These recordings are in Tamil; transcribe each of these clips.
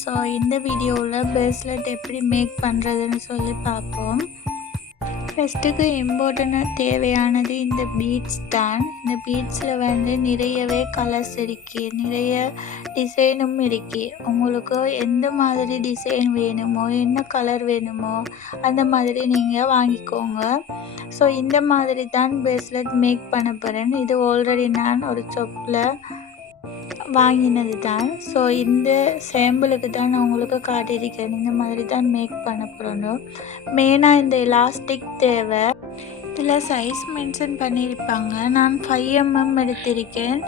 ஸோ இந்த வீடியோவில் பிரேஸ்லெட் எப்படி மேக் பண்ணுறதுன்னு சொல்லி பார்ப்போம். ஃபஸ்ட்டுக்கு இம்பார்ட்டண்ட்டாக தேவையானது இந்த பீட்ஸ் தான். இந்த பீட்ஸில் நிறையவே கலர்ஸ் இருக்குது, நிறைய டிசைனும் இருக்குது. உங்களுக்கு எந்த மாதிரி டிசைன் வேணுமோ, என்ன கலர் வேணுமோ அந்த மாதிரி நீங்கள் வாங்கிக்கோங்க. ஸோ இந்த மாதிரி தான் பிரேஸ்லெட் மேக் பண்ண போகிறேன். இது ஆல்ரெடி நான் ஒரு ஷாப்பில் வாங்கினது தான். ஸோ இந்த சாம்பிளுக்கு தான் நான் உங்களுக்கு காட்டியிருக்கேன். இந்த மாதிரி தான் மேக் பண்ண போகிறோம். மெயினாக இந்த எலாஸ்டிக் தேவை. இதில் சைஸ் மென்ஷன் பண்ணியிருப்பாங்க. நான் 5mm எடுத்திருக்கேன்.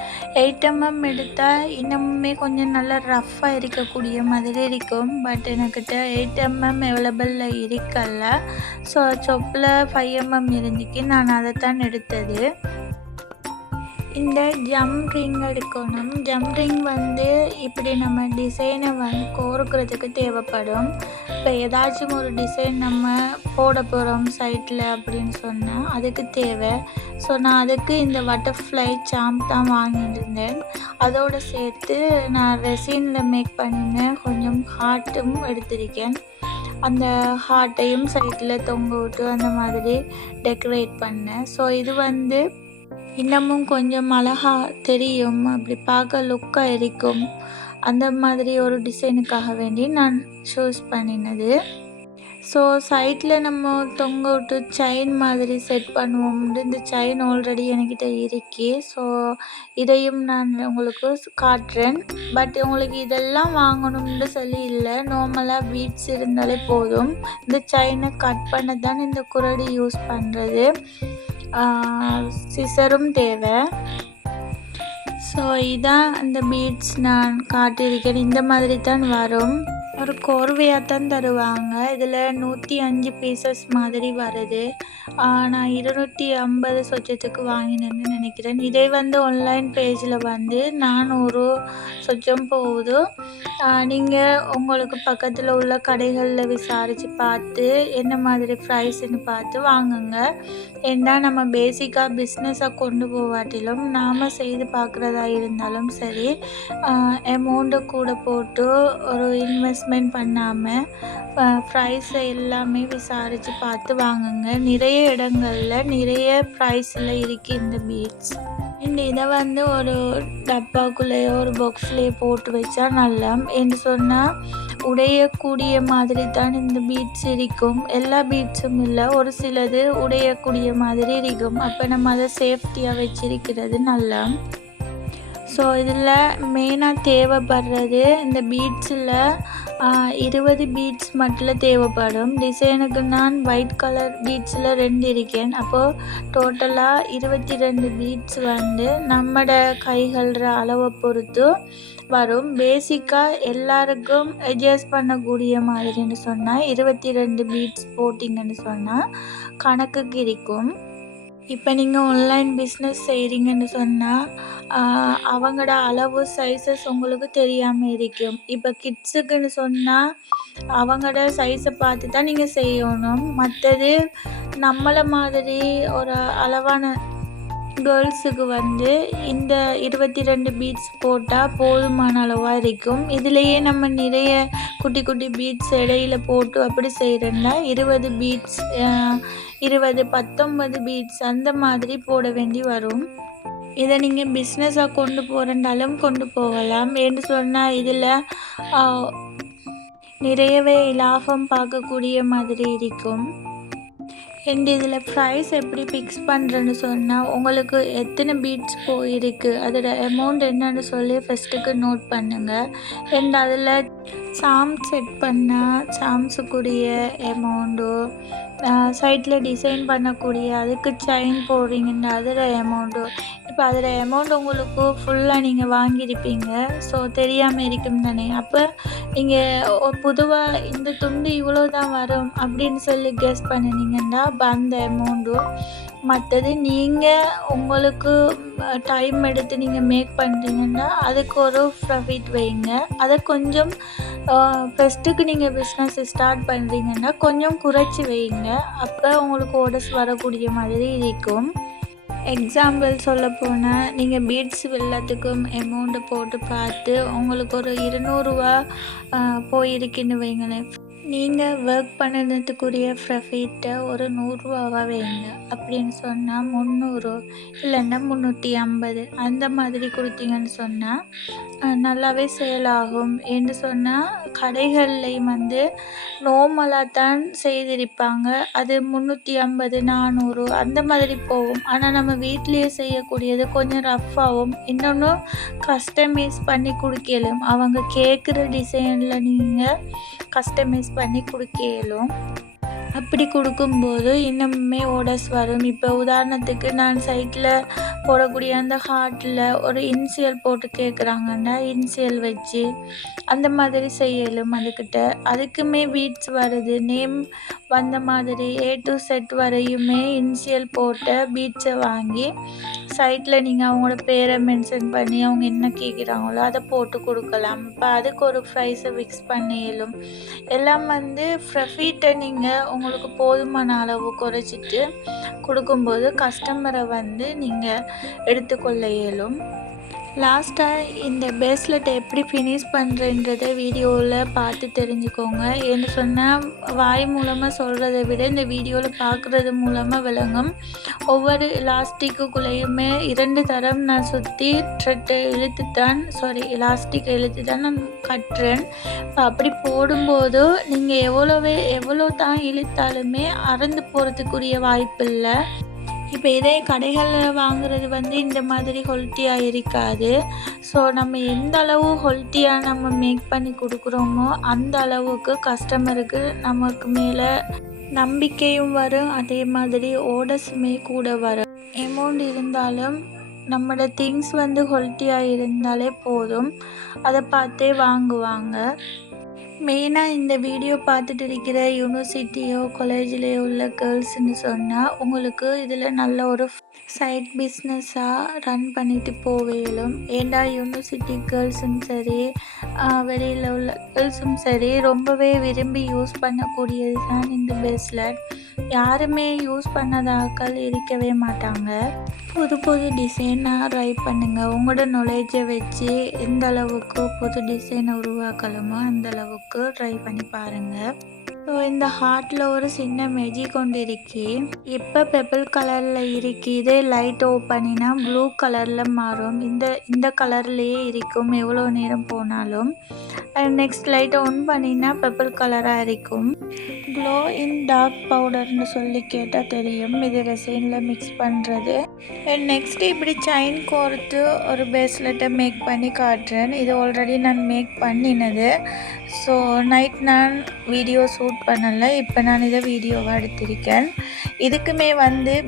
8mm எடுத்தால் இன்னமுமே கொஞ்சம் நல்லா ரஃப்பாக இருக்கக்கூடிய மாதிரி இருக்கும். பட் எனக்கிட்ட 8mm அவைலபிளில் இருக்கல. ஸோ ஷாப்பில் 5mm இருந்துச்சு, நான் அதை தான் எடுத்தது. இந்த ஜம் ரிங் எடுக்கணும். ஜம் ரிங் இப்படி நம்ம டிசைனை கோர்க்கிறதுக்கு தேவைப்படும். இப்போ ஏதாச்சும் ஒரு டிசைன் நம்ம போட போகிறோம் சைட்டில் அப்படின்னு சொன்னால் அதுக்கு தேவை. ஸோ நான் அதுக்கு இந்த பட்டர்ஃப்ளை சாம்ப் தான் வாங்கியிருந்தேன். அதோடு சேர்த்து நான் ரெசினில் மேக் பண்ணினேன். கொஞ்சம் ஹார்ட்டும் எடுத்திருக்கேன். அந்த ஹார்ட்டையும் சைட்டில் தொங்க விட்டு அந்த மாதிரி டெக்கரேட் பண்ணேன். ஸோ இது இன்னமும் கொஞ்சம் அழகாக தெரியும், அப்படி பார்க்க லுக்காக இருக்கும். அந்த மாதிரி ஒரு டிசைனுக்காக வேண்டி நான் சூஸ் பண்ணினது. ஸோ சைட்டில் நம்ம தொங்க விட்டு செயின் மாதிரி செட் பண்ணுவோம். இந்த செயின் ஆல்ரெடி என்கிட்ட இருக்கு. ஸோ இதையும் நான் உங்களுக்கு காட்டுறேன். பட் உங்களுக்கு இதெல்லாம் வாங்கணும்னு சொல்லி இல்லை, நார்மலாக பீட்ஸ் இருந்தாலே போதும். இந்த செயினை கட் பண்ண தான் இந்த குரடி யூஸ் பண்ணுறது. சிசரும் தேவை. ஸோ இதான் அந்த பீட்ஸ் நான் காட்டியிருக்கேன். இந்த மாதிரி தான் வரும். ஒரு கோர்வையாக தான் தருவாங்க. இதில் 105 பீசஸ் மாதிரி வருது. நான் 250 சொச்சத்துக்கு வாங்கினேன்னு நினைக்கிறேன். இதே ஆன்லைன் பேஜில் 400 சொச்சம் போகுது. நீங்கள் உங்களுக்கு பக்கத்தில் உள்ள கடைகளில் விசாரித்து பார்த்து என்ன மாதிரி ப்ரைஸ்ன்னு பார்த்து வாங்குங்க. ஏன்னா நம்ம பேசிக்காக பிஸ்னஸை கொண்டு போவாட்டிலும் நாம் செய்து பார்க்குறதா இருந்தாலும் சரி, அமௌண்ட்டை கூட போட்டு ஒரு இன்வெஸ்ட்மெண்ட் பண்ணாமல் ப்ரைஸை எல்லாமே விசாரித்து பார்த்து வாங்குங்க. நிறைய இடங்களில் நிறைய ப்ரைஸில் இருக்குது இந்த பீட்ஸ். இதை ஒரு டப்பாக்குள்ளேயோ ஒரு பாக்ஸ்லேயோ போட்டு வச்சா நல்லா. என்று சொன்னால் உடையக்கூடிய மாதிரி தான் இந்த பீட்ஸ் இருக்கும். எல்லா பீட்ஸும் இல்லை, ஒரு சிலது உடையக்கூடிய மாதிரி இருக்கும். அப்போ நம்ம அதை சேஃப்டியாக வச்சிருக்கிறது நல்லா. ஸோ இதில் மெயினாக தேவைப்படுறது இந்த பீட்ஸில் 20 பீட்ஸ் மட்டும் தேவைப்படும். டிசைனுக்கு நான் ஒயிட் கலர் பீட்ஸில் 2 இருக்கேன். அப்போது டோட்டலாக 22 பீட்ஸ் நம்மட கைகள்ற அளவை பொறுத்து வரும். பேசிக்காக எல்லாருக்கும் அட்ஜஸ்ட் பண்ணக்கூடிய மாதிரின்னு சொன்னால் 22 பீட்ஸ் போட்டிங்கன்னு சொன்னால் கணக்குக்கு இருக்கும். இப்போ நீங்கள் ஆன்லைன் பிஸ்னஸ் செய்கிறீங்கன்னு சொன்னால் அவங்களோட அளவு சைஸஸ் உங்களுக்கு தெரியாமல் இருக்கும். இப்போ கிட்ஸுக்குன்னு சொன்னால் அவங்களோட சைஸை பார்த்து தான் நீங்கள் செய்யணும். மற்றது நம்மளை மாதிரி ஒரு அளவான கேர்ள்ஸுக்கு இந்த 22 பீட்ஸ் போட்டால் போதுமான அளவாக இருக்கும். இதுலேயே நம்ம நிறைய குட்டி குட்டி பீட்ஸ் இடையில போட்டு அப்படி செய்கிறோன்னா 20 பீட்ஸ் 19 பீட்ஸ் அந்த மாதிரி போட வேண்டி வரும். இதை நீங்கள் பிஸ்னஸாக கொண்டு போகிறனாலும் கொண்டு போகலாம். என்று சொன்னால் இதில் நிறையவே லாபம் பார்க்கக்கூடிய மாதிரி இருக்கும். இதில் ப்ரைஸ் எப்படி ஃபிக்ஸ் பண்ணுறேன்னு சொன்னால் உங்களுக்கு எத்தனை பீட்ஸ் போயிருக்கு, அதோட அமௌண்ட் என்னன்னு சொல்லி ஃபஸ்ட்டுக்கு நோட் பண்ணுங்கள். அதில் சாம்ஸ் செட் பண்ணால் சாம்ஸுக்குரிய அமௌண்ட்டோ, சைட்டில் டிசைன் பண்ணக்கூடிய அதுக்கு செயின் போடுறீங்கன்னா அதோட அமௌண்ட்டோ. இப்போ அதோட அமௌண்ட் உங்களுக்கு ஃபுல்லாக நீங்கள் வாங்கியிருப்பீங்க. ஸோ தெரியாமல் இருக்கும் தானே. அப்போ நீங்கள் பொதுவாக இந்த துண்டு இவ்வளோ தான் வரும் அப்படின்னு சொல்லி கெஸ் பண்ணினீங்கன்னா அப்போ அந்த அமௌண்ட்டும். மற்றது நீங்கள் உங்களுக்கு டைம் எடுத்து நீங்கள் மேக் பண்ணுறீங்கன்னா அதுக்கு ஒரு ப்ராஃபிட் வைங்க. அதை கொஞ்சம் ஃபஸ்ட்டுக்கு நீங்கள் பிஸ்னஸ் ஸ்டார்ட் பண்ணுறீங்கன்னா கொஞ்சம் குறைச்சி வைங்க. அப்போ உங்களுக்கு ஆர்டர்ஸ் வரக்கூடிய மாதிரி இருக்கும். எக்ஸாம்பிள் சொல்லப்போனால் நீங்கள் பீட்ஸ் எல்லாத்துக்கும் அமௌண்ட்டை போட்டு பார்த்து உங்களுக்கு ஒரு 200 ரூபா போயிருக்குன்னு வைங்களேன். நீங்கள் ஒர்க் பண்ணதுக்குரிய ப்ராஃபிட்டை ஒரு 100 ரூபாவாக வைங்க. அப்படின்னு சொன்னால் 300 இல்லைன்னா 350 அந்த மாதிரி கொடுத்தீங்கன்னு சொன்னால் நல்லாவே சேல் ஆகும். என்று சொன்னால் கடைகள்லையும் நார்மலாக தான் செய்திருப்பாங்க. அது 350 400 அந்த மாதிரி போகும். ஆனால் நம்ம வீட்டிலேயே செய்யக்கூடியது கொஞ்சம் ரஃப்பாகவும் இன்னொன்று கஸ்டமைஸ் பண்ணி கொடுக்கலும். அவங்க கேட்குற டிசைனில் நீங்கள் கஸ்டமைஸ் பண்ணி கொடுக்கலும். அப்படி கொடுக்கும்போது இன்னுமே ஆர்டர்ஸ் வரும். இப்போ உதாரணத்துக்கு நான் சைட்டில் போடக்கூடிய அந்த ஹார்ட்டில் ஒரு இன்சியல் போட்டு கேட்குறாங்கன்னா இன்சியல் வச்சு அந்த மாதிரி செய்யலும். அதுக்குமே பீட்ஸ் வருது. நேம் வந்த மாதிரி A to Z வரையுமே இன்சியல் போட்ட பீட்ஸை வாங்கி சைட்டில் நீங்கள் அவங்களோட பேரை மென்ஷன் பண்ணி அவங்க என்ன கேட்குறாங்களோ அதை போட்டு கொடுக்கலாம். இப்போ அதுக்கு ஒரு ப்ரைஸை ஃபிக்ஸ் பண்ணிடலும். எல்லாம் ப்ராஃபிட்டை நீங்கள் உங்களுக்கு போதுமான அளவு குறைச்சிட்டு கொடுக்கும்போது கஸ்டமரை நீங்கள் எடுத்துக்கொள்ள இயலும். லாஸ்ட்டாக இந்த பேஸ்லெட்டை எப்படி ஃபினிஷ் பண்ணுறன்றதை வீடியோவில் பார்த்து தெரிஞ்சுக்கோங்க. ஏன்னு சொன்னால் வாய் மூலமாக சொல்கிறத விட இந்த வீடியோவில் பார்க்குறது மூலமாக விளங்கும். ஒவ்வொரு எலாஸ்டிக்குள்ளேயுமே 2 தரம் நான் சுற்றி த்ரெட்டை எலாஸ்டிக் இழுத்து தான் நான் கட்டுறேன். இப்போ அப்படி போடும்போது நீங்கள் எவ்வளோ தான் இழுத்தாலுமே அறந்து போகிறதுக்குரிய வாய்ப்பு இல்லை. இப்போ இதே கடைகளில் வாங்குறது இந்த மாதிரி ஹெல்த்தியாக இருக்காது. ஸோ நம்ம எந்த அளவு ஹெல்த்தியாக நம்ம மேக் பண்ணி கொடுக்குறோமோ அந்த அளவுக்கு கஸ்டமருக்கு நமக்கு மேலே நம்பிக்கையும் வரும். அதே மாதிரி ஆர்டர்ஸுமே கூட வரும். அமௌண்ட் இருந்தாலும் நம்மளோட திங்ஸ் ஹெல்த்தியாக இருந்தாலே போதும். அதை பார்த்தே வாங்குவாங்க. மெயினாக இந்த வீடியோ பார்த்துட்டு இருக்கிற யூனிவர்சிட்டியோ காலேஜ்லேயோ உள்ள கேர்ள்ஸ்ன்னு சொன்னால் உங்களுக்கு இதில் நல்ல ஒரு சைட் பிஸ்னஸாக ரன் பண்ணிட்டு போவேலும். ஏண்டா யூனிவர்சிட்டி கேர்ள்ஸும் சரி வெளியில் உள்ள கேர்ள்ஸும் சரி ரொம்பவே விரும்பி யூஸ் பண்ணக்கூடியது தான் இந்த பேஸ்லெட். யாருமே யூஸ் பண்ணதாக்கள் இருக்கவே மாட்டாங்க. புது புது டிசைனாக ட்ரை பண்ணுங்கள். உங்களோட நாலேஜை வச்சு எந்த அளவுக்கு புது டிசைனை உருவாக்கலாமோ அந்த அளவுக்கு ட்ரை பண்ணி பாருங்கள். ஸோ இந்த ஹார்ட்டில் ஒரு சின்ன மேஜிக் கொண்டு இருக்கு. இப்போ பெப்பிள் கலரில் இருக்கு. இதே லைட் ஓப் பண்ணினா ப்ளூ கலரில் மாறும். இந்த கலர்லேயே இருக்கும் எவ்வளோ நேரம் போனாலும். நெக்ஸ்ட் லைட்டை ஆன் பண்ணினா பெப்பிள் கலராக இருக்கும். க்ளோ இன் டார்க் பவுடர்னு சொல்லி கேட்டால் தெரியும். இது ரெசைனில் மிக்ஸ் பண்ணுறது. நெக்ஸ்ட்டு இப்படி செயின் கோர்த்து ஒரு பேஸ்லெட்டை மேக் பண்ணி காட்டுறேன். இது ஆல்ரெடி நான் மேக் பண்ணினது. ஸோ நைட் நான் வீடியோ ஷூட் பண்ணலை. இப்போ நான் இதை வீடியோவாக எடுத்திருக்கேன். இதுக்குமே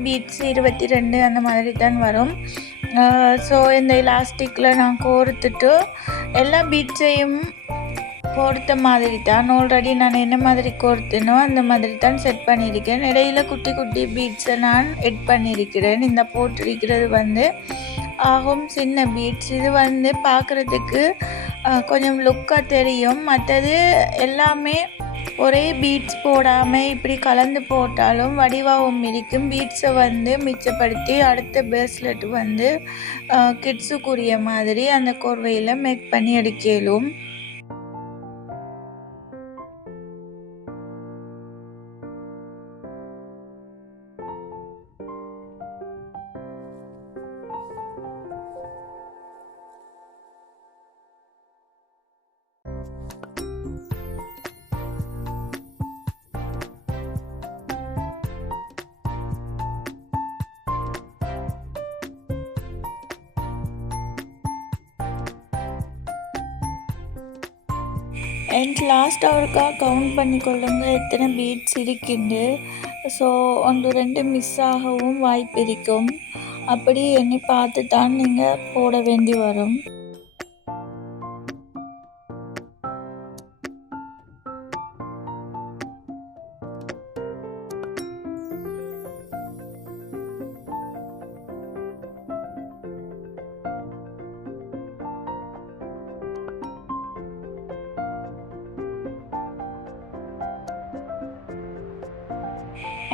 பீட்ஸ் 22 அந்த மாதிரி தான் வரும். ஸோ இந்த எலாஸ்டிக்கில் நான் கோர்த்துட்டு எல்லா பீட்ஸையும் கோர்த்த மாதிரி தான் ஆல்ரெடி நான் என்ன மாதிரி கோர்த்தனோ அந்த மாதிரி தான் செட் பண்ணியிருக்கேன். இடையில குட்டி குட்டி பீட்ஸை நான் எட் பண்ணியிருக்கிறேன். இந்த போட்டிருக்கிறது ஆகும் சின்ன பீட்ஸ். இது பார்க்குறதுக்கு கொஞ்சம் லுக்காக தெரியும். மற்றது எல்லாமே ஒரே பீட்ஸ் போடாமல் இப்படி கலந்து போட்டாலும் வடிவாகவும் இருக்கும். பீட்ஸை மிச்சப்படுத்தி அடுத்த பேஸ்லெட் கிட்ஸுக்குரிய மாதிரி அந்த கோர்வையில் மேக் பண்ணி எடுக்கலும். அண்ட் லாஸ்ட் அவருக்காக கவுண்ட் பண்ணி கொள்ளுங்க எத்தனை பீட்ஸ் இருக்குண்டு. ஸோ 1-2 மிஸ் ஆகவும் வாய்ப்பு இருக்கும். அப்படி எண்ணி பார்த்து தான் நீங்கள் போட வேண்டி வரும்.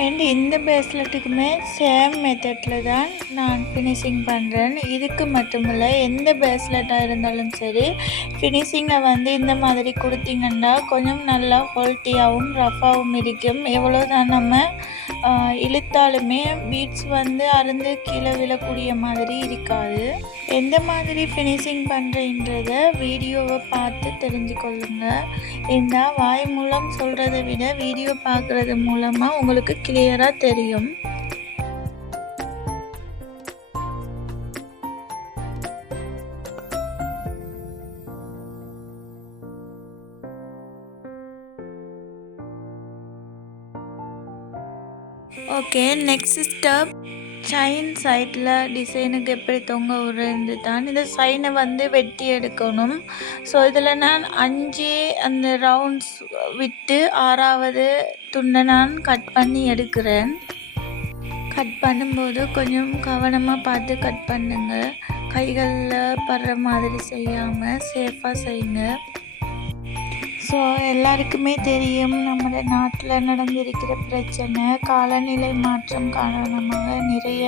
அண்ட் இந்த பிரேஸ்லெட்டுக்குமே சேம் மெத்தடில் தான் நான் ஃபினிஷிங் பண்ணுறேன். இதுக்கு மட்டுமில்லை, எந்த பிரேஸ்லெட்டாக இருந்தாலும் சரி ஃபினிஷிங்கை வந்து இந்த மாதிரி கொடுத்தீங்கன்னா கொஞ்சம் நல்லா குவாலிட்டியாகவும் ரஃபாகவும் இருக்கும். எவ்வளோ தான் நம்ம இழுத்தாலுமே பீட்ஸ் வந்து அருந்து கீழே விழக்கூடிய மாதிரி இருக்காது. எந்த மாதிரி ஃபினிஷிங் பண்ணுறன்றத வீடியோவை பார்த்து தெரிஞ்சுக்கொள்ளுங்க. ஏன்னா வாய் மூலம் சொல்கிறத விட வீடியோ பார்க்குறது மூலமாக உங்களுக்கு கிளியராக தெரியும். ஓகே, நெக்ஸ்ட் ஸ்டெப் செயின் சைடில் டிசைனுக்கு எப்படி தொங்க விடுறது தான். இந்த செயினை வந்து வெட்டி எடுக்கணும். ஸோ இதில் நான் 5 அந்த ரவுண்ட்ஸ் விட்டு 6வது துண்டை நான் கட் பண்ணி எடுக்கிறேன். கட் பண்ணும்போது கொஞ்சம் கவனமாக பார்த்து கட் பண்ணுங்க. கைகளில் படுற மாதிரி செய்யாமல் சேஃபாக செய்யுங்க. ஸோ எல்லாருக்குமே தெரியும், நம்ம நாட்டில் நடந்திருக்கிற பிரச்சனை, காலநிலை மாற்றம் காரணமாக நிறைய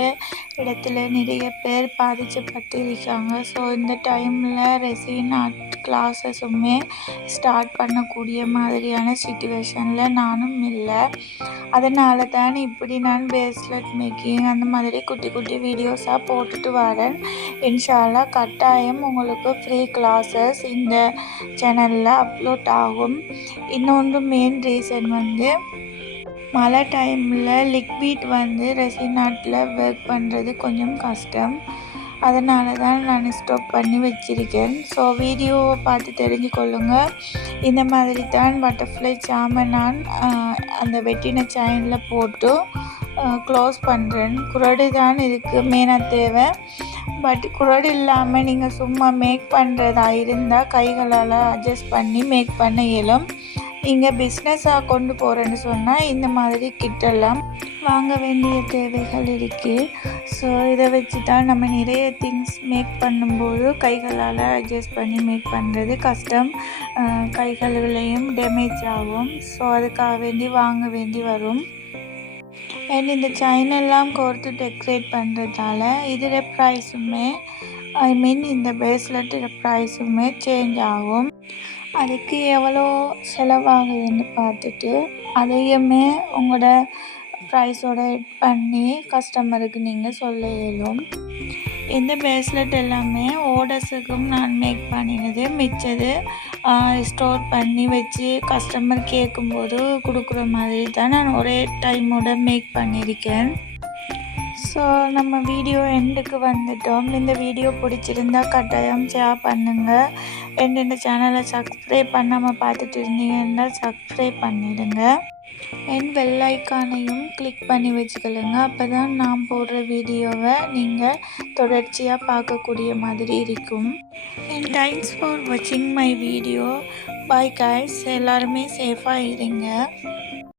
இடத்துல நிறைய பேர் பாதிக்கப்பட்டு இருக்காங்க. ஸோ இந்த டைமில் ரெசின் ஆர்ட் கிளாஸஸுமே ஸ்டார்ட் பண்ணக்கூடிய மாதிரியான சிச்சுவேஷனில் நானும் இல்லை. அதனால தான் இப்படி நான் பிரேஸ்லெட் மேக்கிங் அந்த மாதிரி குட்டி குட்டி வீடியோஸாக போட்டுட்டு வரேன். இன்ஷா அல்லாஹ் கட்டாயம் உங்களுக்கு ஃப்ரீ கிளாஸஸ் இந்த சேனலில் அப்லோட் ஆகும். இன்னொன்று மெயின் ரீசன் வந்து மழை டைமில் லிக்விட் வந்து ரெசின் ஆர்ட்டில் ஒர்க் பண்ணுறது கொஞ்சம் கஷ்டம். அதனால தான் நான் ஸ்டாப் பண்ணி வச்சுருக்கேன். ஸோ வீடியோவை பார்த்து தெரிஞ்சுக்கொள்ளுங்க. இந்த மாதிரி தான் பட்டர்ஃப்ளை சாமை நான் அந்த வெட்டின செயினில் போட்டு க்ளோஸ் பண்ணுறேன். குரடு தான் இதுக்கு மெயினாக தேவை. பட் குரடு இல்லாமல் நீங்கள் சும்மா மேக் பண்ணுறதா இருந்தால் கைகளால் அட்ஜஸ்ட் பண்ணி மேக் பண்ண இயலும். நீங்கள் பிஸ்னஸாக கொண்டு போகிறேன்னு சொன்னால் இந்த மாதிரி கிட்டெல்லாம் வாங்க வேண்டிய தேவைகள் இருக்குது. ஸோ இதை வச்சு தான் நம்ம நிறைய திங்ஸ் மேக் பண்ணும்போது கைகளால் அட்ஜஸ்ட் பண்ணி மேக் பண்ணுறது கஷ்டம். கைகள்லையும் டேமேஜ் ஆகும். ஸோ அதுக்காக வேண்டி வாங்க வேண்டி வரும். அண்ட் இந்த செயினெல்லாம் கோர்த்து டெக்கரேட் பண்ணுறதால இதோட ப்ரைஸுமே இந்த பிரேஸ்லெட்டோட ப்ரைஸுமே சேஞ்ச் ஆகும். அதுக்கு எவ்வளோ செலவாகுதுன்னு பார்த்துட்டு அதையுமே உங்களோட ப்ரைஸோட எட் பண்ணி கஸ்டமருக்கு நீங்கள் சொல்ல இயலும். இந்த பிரேஸ்லெட் எல்லாமே ஆர்டர்ஸுக்கும் நான் மேக் பண்ணினது. மிச்சது ஸ்டோர் பண்ணி வச்சு கஸ்டமர் கேட்கும்போது கொடுக்குற மாதிரி தான் நான் ஒரே டைமோட மேக் பண்ணியிருக்கேன். ஸோ நம்ம வீடியோ எண்டுக்கு வந்துட்டோம். இந்த வீடியோ பிடிச்சிருந்தா கட்டாயம் ஷேர் பண்ணுங்கள். இந்த சேனலை சப்ஸ்கிரைப் பண்ணாமல் பார்த்துட்டு இருந்தீங்கன்னா சப்ஸ்கிரைப் பண்ணிடுங்க. பெல் ஐக்கானையும் கிளிக் பண்ணி வச்சுக்கலுங்க. அப்போ தான் நான் போடுற வீடியோவை நீங்கள் தொடர்ச்சியாக பார்க்கக்கூடிய மாதிரி இருக்கும். தேங்க்ஸ் ஃபார் வாட்சிங் மை வீடியோ. Bye guys. எல்லாருமே சேஃபாக இருங்க.